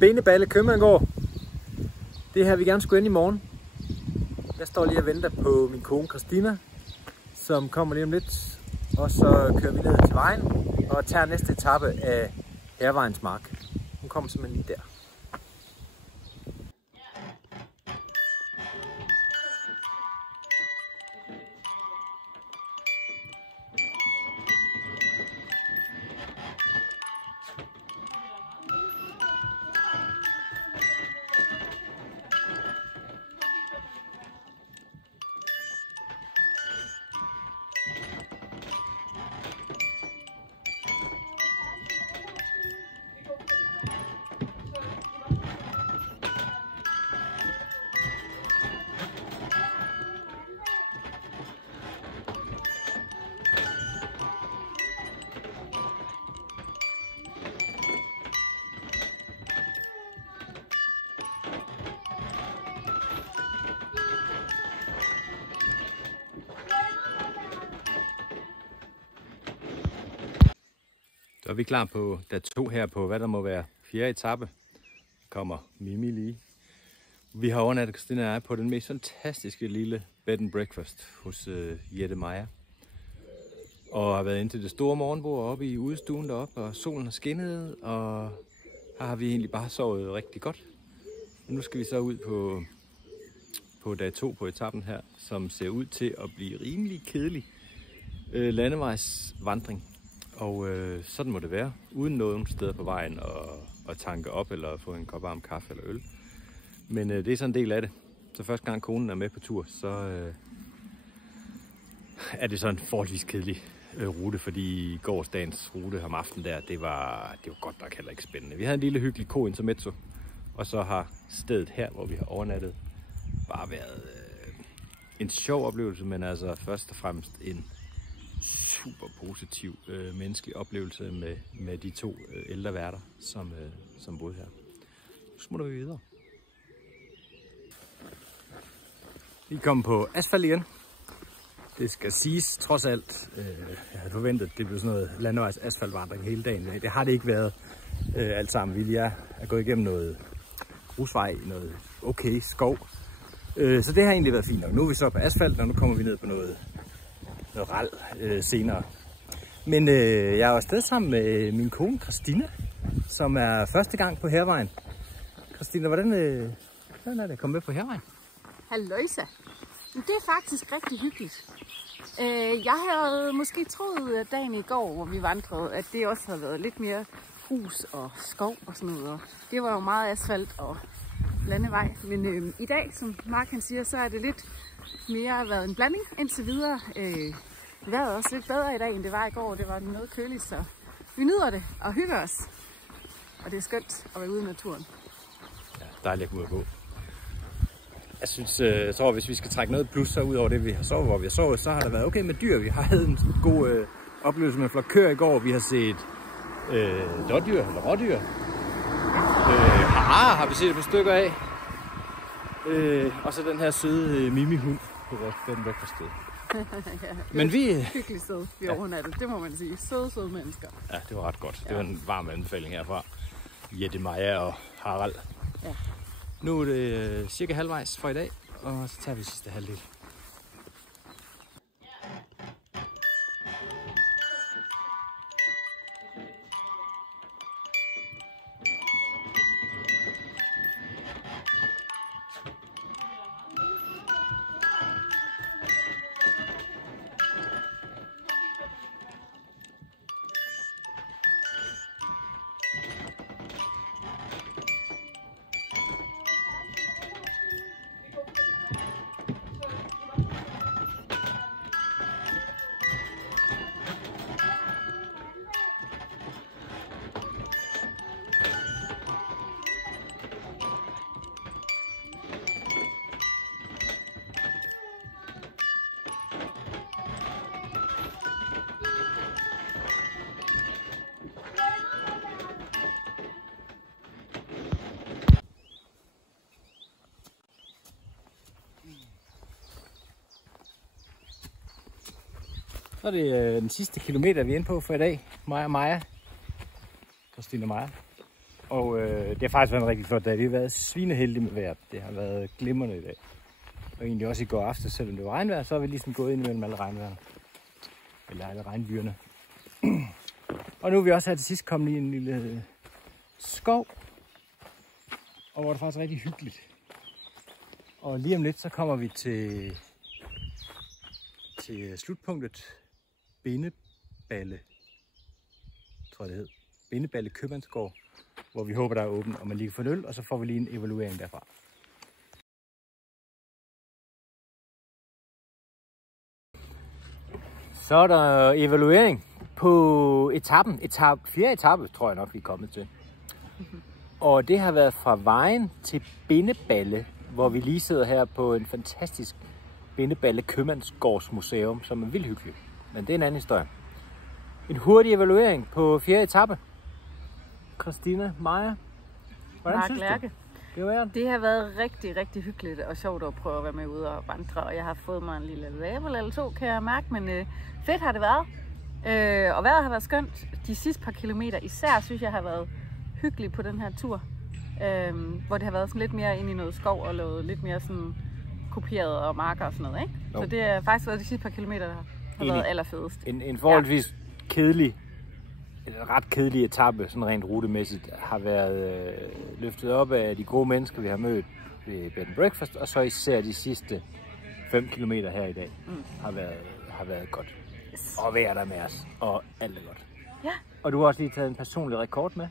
Beneballe Købmandsgård. Det er her, vi gerne skulle ind i morgen. Jeg står lige og venter på min kone Christina, som kommer lige om lidt. Og så kører vi ned til vejen og tager næste etape af Hærvejens Mark. Hun kommer simpelthen lige der. Så er vi klar på dag 2 her på, hvad der må være 4. etape. Kommer Mimi lige. Vi har overnattet, Christina og jeg, på den mest fantastiske lille bed and breakfast hos Jette Meyer. Og har været ind til det store morgenbord oppe i udestuen deroppe, og solen har skinnet, og her har vi egentlig bare sovet rigtig godt. Og nu skal vi så ud på dag 2 på etappen her, som ser ud til at blive rimelig kedelig landevejsvandring. Og sådan må det være, uden nogen steder på vejen og tanke op eller få en kop varm kaffe eller øl. Men det er sådan en del af det. Så første gang konen er med på tur, så er det sådan en forholdsvis kedelig rute, fordi gårsdagens rute om aftenen der, det var godt nok heller ikke spændende. Vi havde en lille hyggelig co-intermezzo, og så har stedet her, hvor vi har overnattet, bare været en sjov oplevelse, men altså først og fremmest en super positiv menneskelig oplevelse med de 2 ældre værter, som boede her. Nu smutter vi videre. Vi er kommet på asfalt igen. Det skal siges trods alt. Jeg havde forventet, at det blev sådan noget landevejs asfaltvandring hele dagen. Det har det ikke været alt sammen. Vi er gået igennem noget grusvej, noget okay skov. Så det har egentlig været fint nok. Nu er vi så på asfalt, og nu kommer vi ned på noget ral senere. Men jeg er afsted sammen med min kone Christina, som er første gang på Hærvejen. Christina, hvordan er det at komme med på Hærvejen? Halløjsa. Det er faktisk rigtig hyggeligt. Jeg havde måske troet, at dagen i går, hvor vi vandrede, at det også havde været lidt mere hus og skov og sådan noget. Det var jo meget asfalt og landevej. Men i dag, som Mark han siger, så er det lidt mere været en blanding indtil videre. Vejret er også lidt bedre i dag, end det var i går. Det var noget køligt, så vi nyder det og hygger os. Og det er skønt at være ude i naturen. Ja, dejligt at komme ud og gå. Jeg tror, hvis vi skal trække noget plus så ud over det, vi har sovet, hvor vi har sovet, så har der været okay med dyr. Vi har haft en god oplevelse med flok køer i går. Vi har set dårdyr eller rådyr. Har vi set et par stykker af. Og så den her søde Mimi-hund på vores bed and breakfast sted. Ja, men vi hyggeligt sted, vi overnattet, det må man sige. Søde mennesker. Ja, det var ret godt. Det var en varm anbefaling herfra. Jette Meyer og Harald. Ja. Nu er det cirka halvvejs for i dag, og så tager vi sidste halvdel. Så er det den sidste kilometer, vi er inde på for i dag. Mig og Maja. Christina Meyer. Og det har faktisk været en rigtig flot dag. Vi har været svineheldige med vejret. Det har været glimrende i dag. Og egentlig også i går aftes, selvom det var regnvejr, så har vi ligesom gået ind imellem alle regnvejrene. Eller alle regnbyerne. Og nu er vi også her til sidst kommet i en lille skov. Og hvor det faktisk er rigtig hyggeligt. Og lige om lidt, så kommer vi til slutpunktet Bindeballe, tror jeg det hed. Bindeballe Købmandsgård, hvor vi håber, der er åbent, og man lige kan få en øl, og så får vi lige en evaluering derfra. Så er der evaluering på etappen. Fjerde etape, tror jeg nok, vi er kommet til. Og det har været fra Vejen til Bindeballe, hvor vi lige sidder her på en fantastisk Bindeballe Købmandsgårdsmuseum, som er vildt hyggeligt. Men det er en anden historie. En hurtig evaluering på fjerde etape. Christina, Maja, hvordan synes du? Det har været rigtig, rigtig hyggeligt og sjovt at prøve at være med ude og vandre. Og jeg har fået mig en lille label eller to, kan jeg mærke. Men fedt har det været. Og vejret har været skønt. De sidste par kilometer især, synes jeg, har været hyggeligt på den her tur. Hvor det har været sådan lidt mere ind i noget skov og lavet lidt mere sådan kopieret og marker og sådan noget, ikke? Jo. Så det har faktisk været de sidste par kilometer, der har været allerfedest. En forholdsvis kedelig, ret kedelig etape, sådan rent rutemæssigt, har været løftet op af de gode mennesker, vi har mødt ved Bed & Breakfast, og så især de sidste 5 kilometer her i dag har været godt. Yes. Og vejret der med os, og alt er godt. Ja. Og du har også lige taget en personlig rekord med.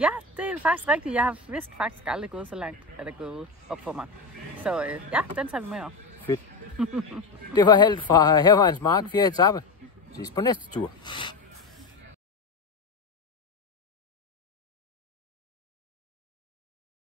Ja, det er faktisk rigtigt. Jeg har vist faktisk aldrig gået så langt, at det er gået op for mig. Så ja, den tager vi med over. Fedt. Det var Halt fra Hærvejens Mark, 4. etape. Ses på næste tur.